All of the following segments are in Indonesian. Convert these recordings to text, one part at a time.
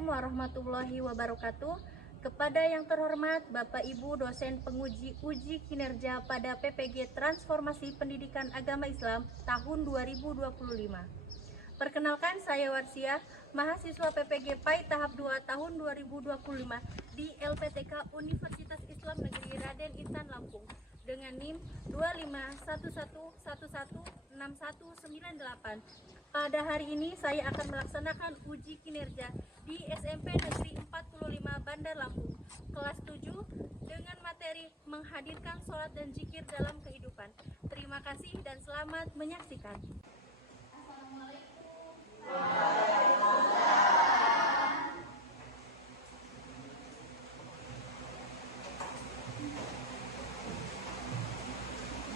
Assalamualaikum warahmatullahi wabarakatuh. Kepada yang terhormat Bapak Ibu dosen penguji uji kinerja pada PPG Transformasi Pendidikan Agama Islam tahun 2025. Perkenalkan, saya Warsiah, mahasiswa PPG PAI tahap 2 tahun 2025 di LPTK Universitas Islam Negeri Raden Intan Lampung dengan NIM 2511116198. Pada hari ini saya akan melaksanakan uji kinerja di SMP Negeri 45 Bandar Lampung kelas 7 dengan materi menghadirkan sholat dan zikir dalam kehidupan. Terima kasih dan selamat menyaksikan. Assalamualaikum.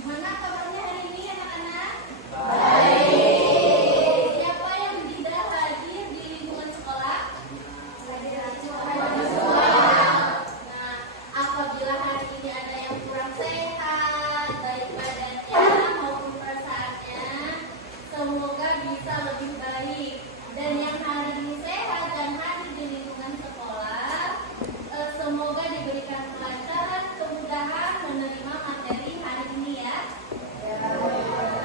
Gimana kabarnya hari ini anak-anak? Baik. Siapa yang tidak hadir di lingkungan sekolah? Hadir semua. Nah, apabila hari ini ada yang kurang sehat, baik badannya maupun perasaannya, semoga bisa lebih baik. Dan yang hari ini sehat dan hadir di lingkungan sekolah, semoga diberikan kelancaran, kemudahan menerima materi hari ini ya.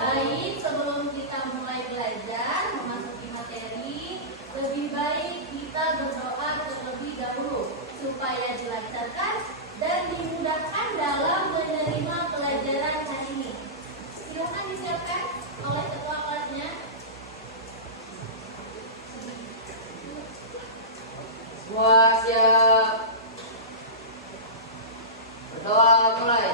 Baik, sebelum kita mulai belajar memasuki materi, lebih baik kita berdoa terlebih dahulu supaya dilancarkan dan dimudahkan dalam menerima pelajaran hari ini. Silakan disiapkan oleh ketua kelasnya. Semua siap. Berdoa mulai.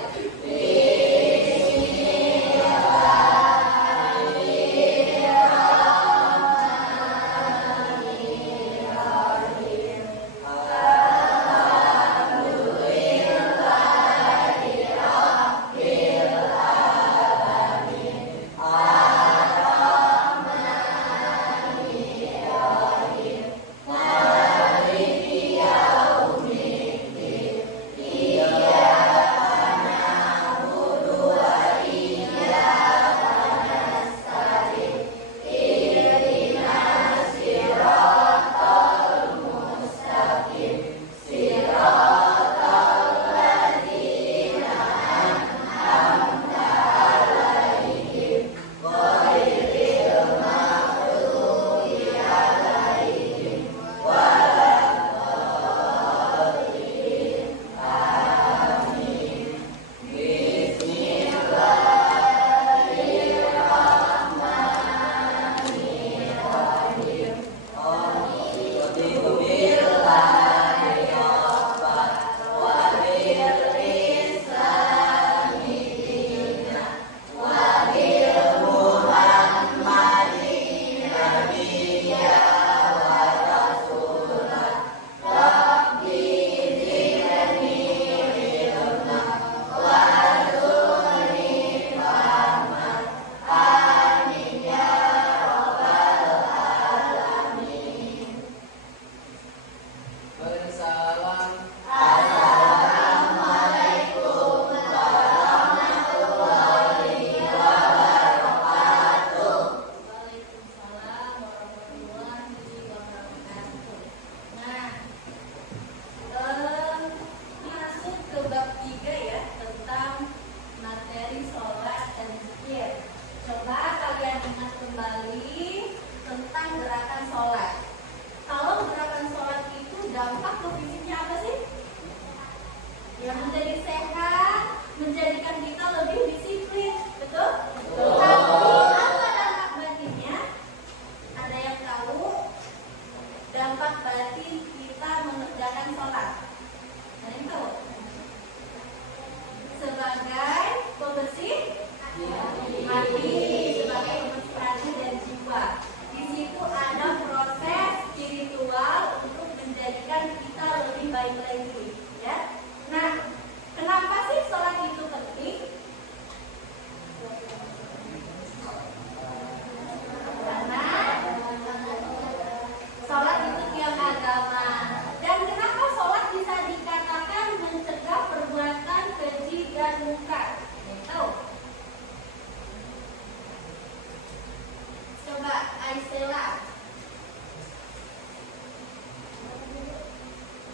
Coba Aisela.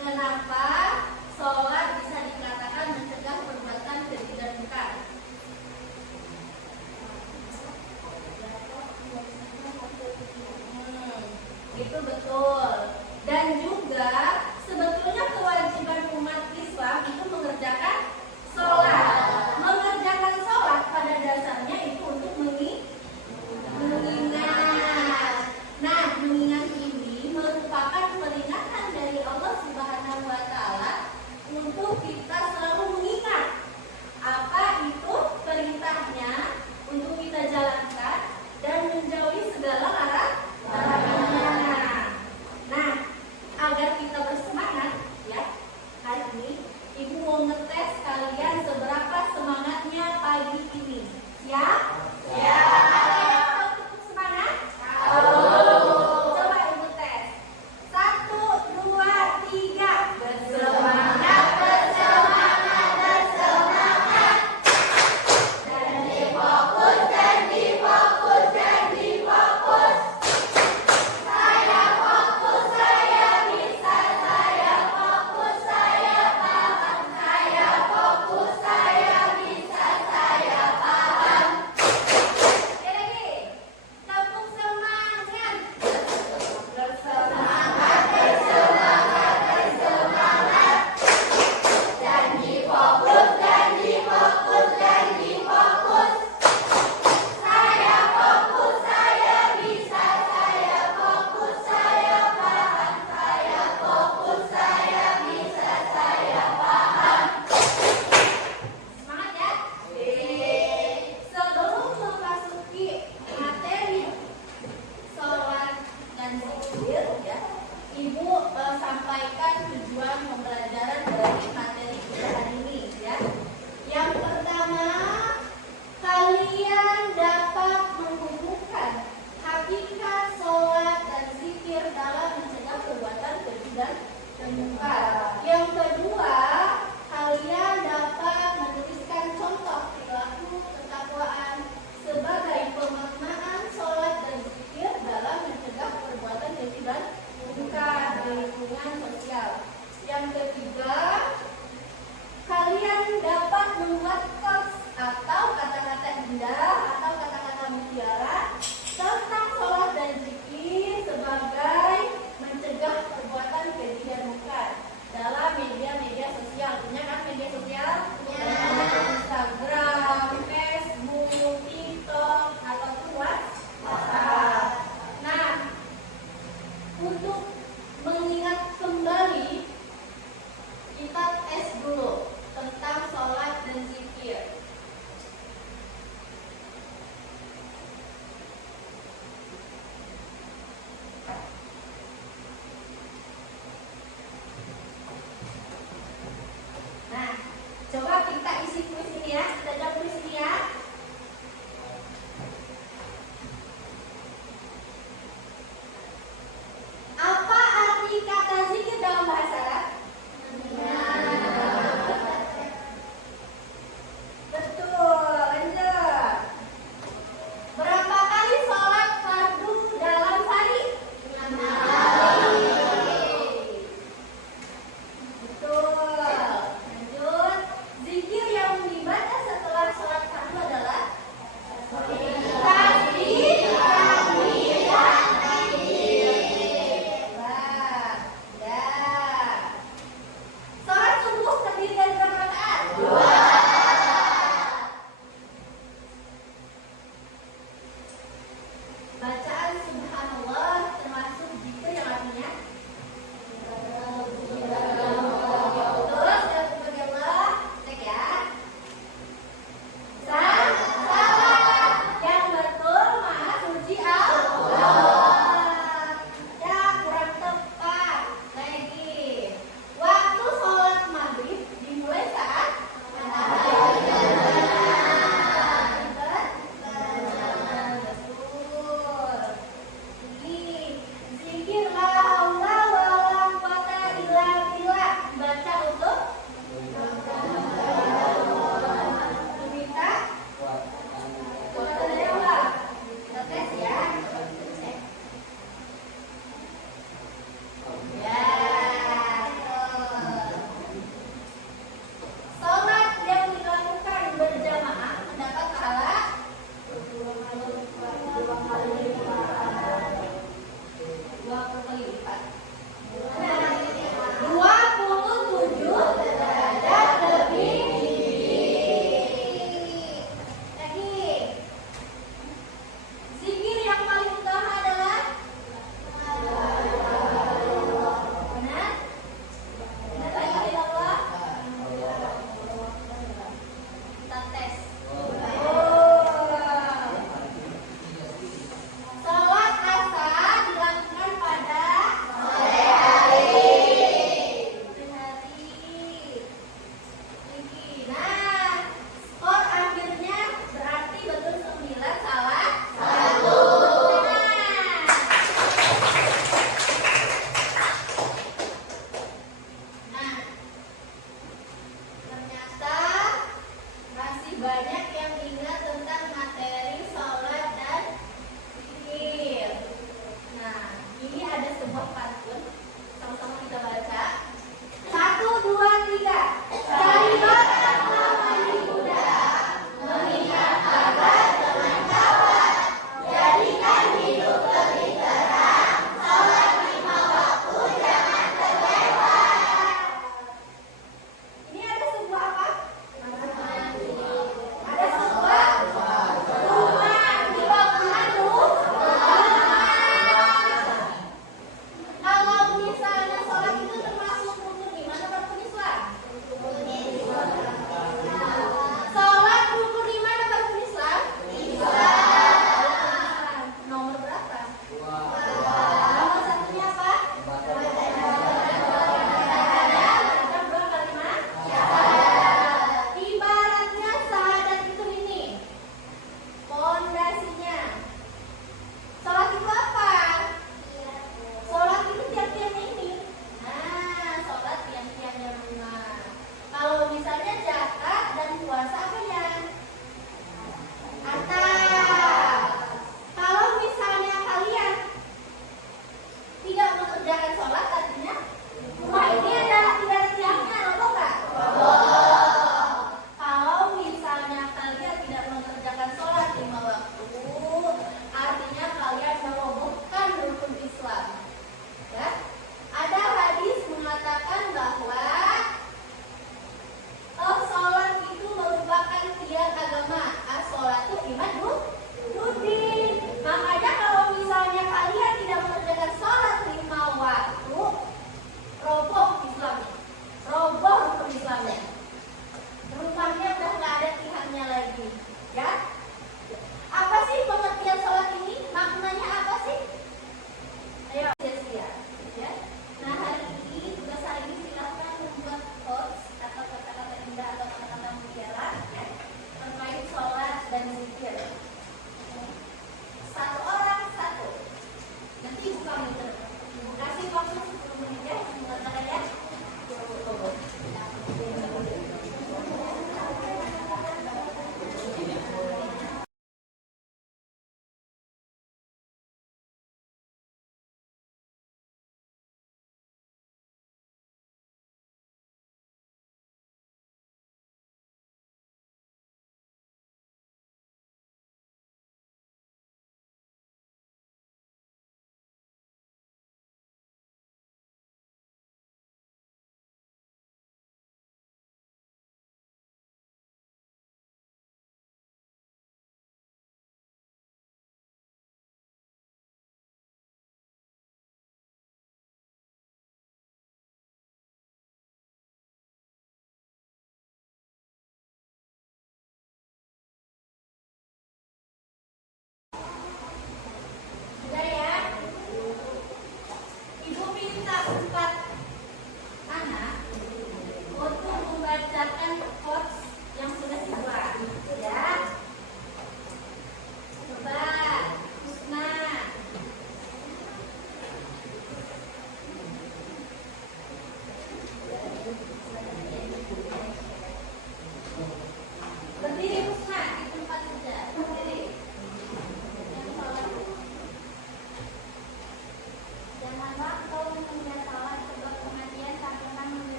Kenapa sholat bisa dikatakan mencegah perbuatan keji dan mungkar? Itu betul. Dan juga sebetulnya kewajiban umat Islam itu mengerjakan sholat. Mengerjakan sholat pada dasarnya itu untuk mengingat. Nah, mengingat ini merupakan peringatan dari Allah Subhanahu wa Ta'ala untuk kita selalu mengingat apa itu perintahnya untuk kita jalankan dan menjauhi segala larangannya.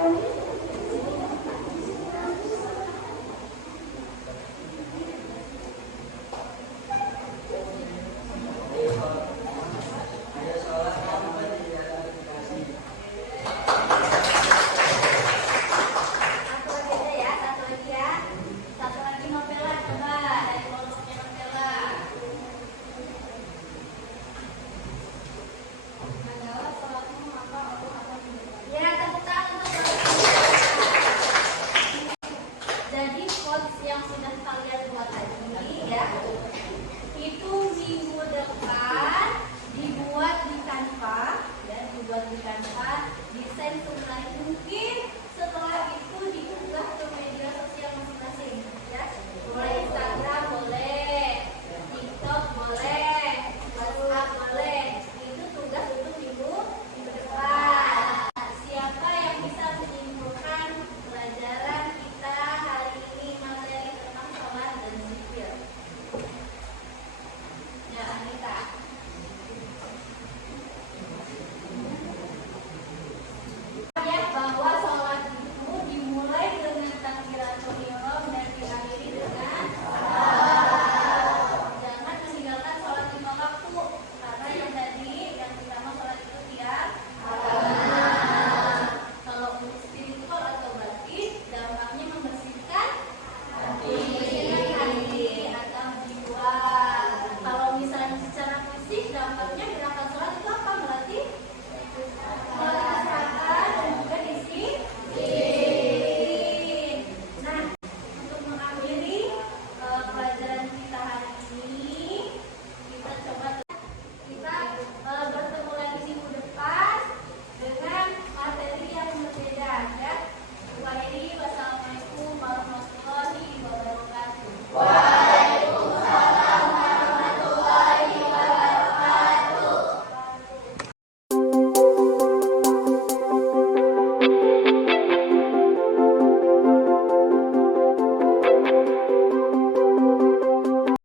Amin.